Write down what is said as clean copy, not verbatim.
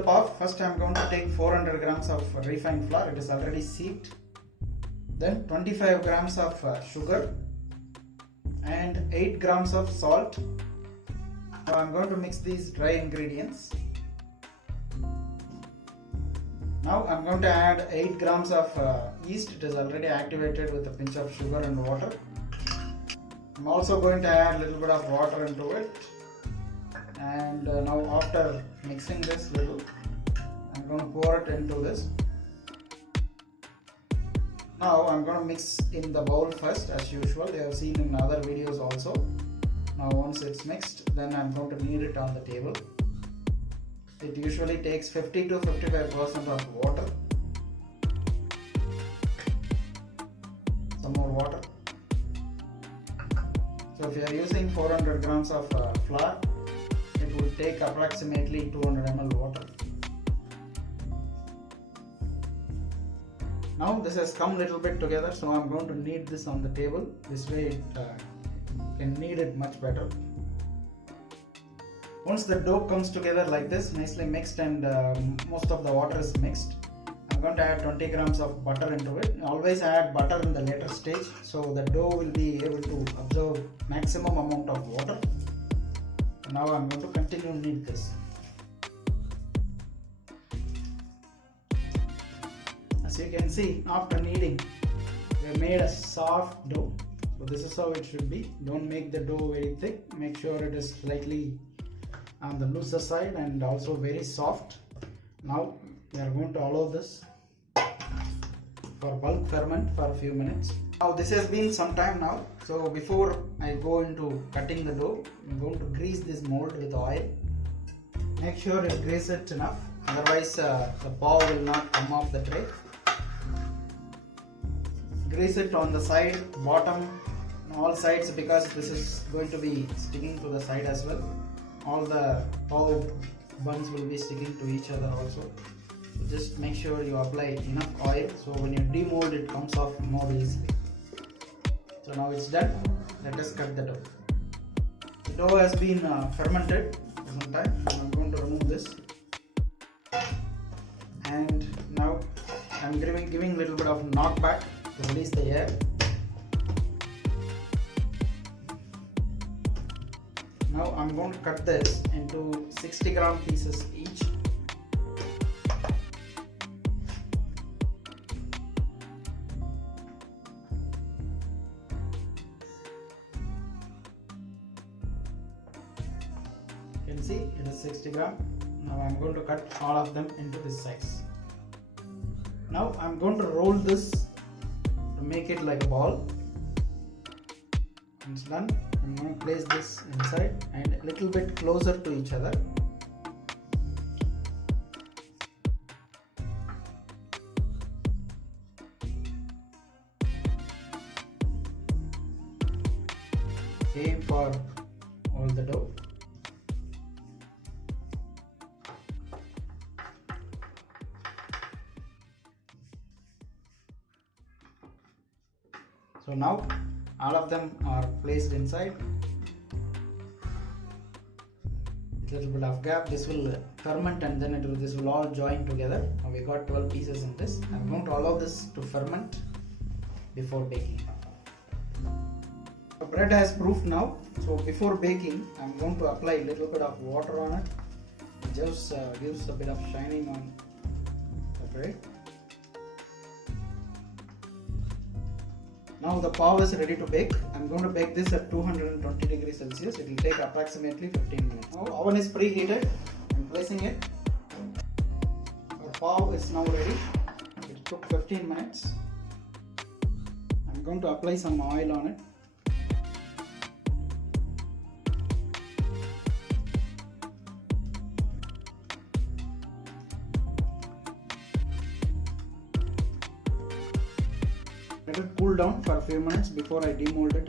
the pav, first I am going to take 400 grams of refined flour. It is already sieved. Then 25 grams of sugar and 8 grams of salt. Now I am going to mix these dry ingredients. Now I am going to add 8 grams of yeast. It is already activated with a pinch of sugar and water. I am also going to add a little bit of water into it. And now after mixing this little, I am going to pour it into this. Now I am going to mix in the bowl first, as usual. You have seen in other videos also. Now once it's mixed, then I am going to knead it on the table. It usually takes 50 to 55% of water. Some more water. So if you are using 400 grams of flour, it will take approximately 200 ml water. Now this has come little bit together, so I am going to knead this on the table. This way it can knead it much better. Once the dough comes together like this, nicely mixed, and most of the water is mixed, I'm going to add 20 grams of butter into it. Always add butter in the later stage, so the dough will be able to absorb maximum amount of water. Now I'm going to continue knead this. As you can see, after kneading, we made a soft dough. So this is how it should be. Don't make the dough very thick. Make sure it is slightly on the looser side and also very soft. Now we are going to allow this for bulk ferment for a few minutes. Now this has been some time now, so before I go into cutting the dough, I'm going to grease this mold with oil. Make sure you grease it enough, otherwise the pav will not come off the tray. Grease it on the side, bottom, all sides, because this is going to be sticking to the side as well. All the pav buns will be sticking to each other also. So just make sure you apply enough oil, so when you demold it comes off more easily. So now it's done. Let us cut the dough. The dough has been fermented for some time. I'm going to remove this. And now I'm giving a little bit of knockback to release the air. Now I'm going to cut this into 60 gram pieces each. You can see it is 60 gram. Now I'm going to cut all of them into this size. Now I'm going to roll this to make it like a ball. It's done. I'm going to place this inside and a little bit closer to each other. Same for all the dough. So now all of them are placed inside. A little bit of gap. This will ferment and then this will all join together. Now we got 12 pieces in this. I'm going to allow this to ferment before baking. The bread has proofed now. So before baking, I'm going to apply a little bit of water on it. It just gives a bit of shining on the bread. Now the pav is ready to bake. I'm going to bake this at 220 degrees Celsius. It will take approximately 15 minutes. Now oven is preheated. I'm placing it. Our pav is now ready. It took 15 minutes. I'm going to apply some oil on it. Let it cool down for a few minutes before I demold it.